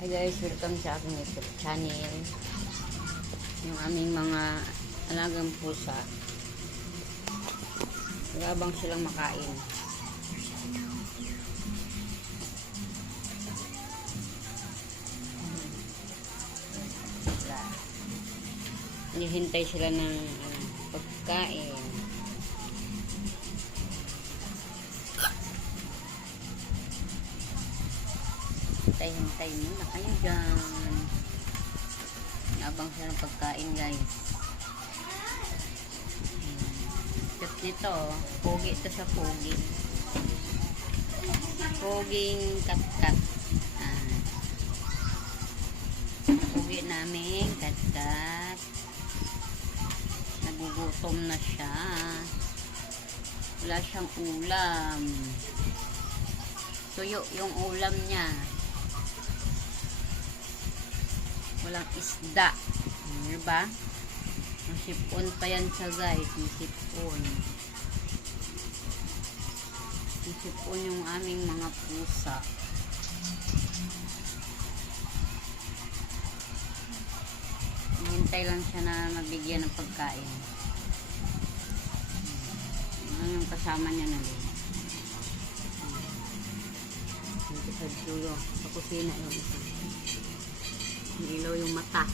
Hi guys, welcome sa aking YouTube channel. Yung aming mga alagang pusa. Nagabang silang makain. Wala. Hinihintay sila ng ano, pagkain. Hintay-hintay muna kayo dyan. Abang siya ng pagkain guys. Tip nito, pogi ito sa pogi. Poging kat-kat. Ah. Pogi namin, kat-kat. Nagugutom na siya. Wala siyang ulam. Tuyo yung ulam niya. Walang isda. Ano ba? Masipon pa yan siya guys. Masipon. Masipon yung aming mga pusa. Hintay lang siya na mabigyan ng pagkain. Ano yung kasama niya na rin. Dito sa dulo. Sa kusina yung isa. Ilaw yung mata.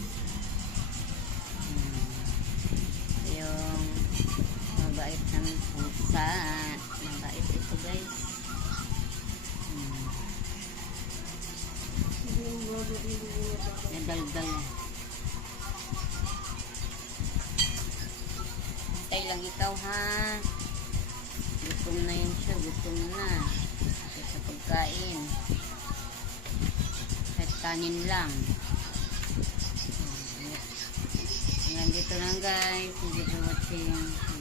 Yung mabait ng pusa. Mabait ito guys. Nadaldal. Tay lang ikaw ha. Gutom na yun siya. Gutom na. Sa pagkain. Kahit kanin lang. Ayan, dito lang guys. Thank you for watching.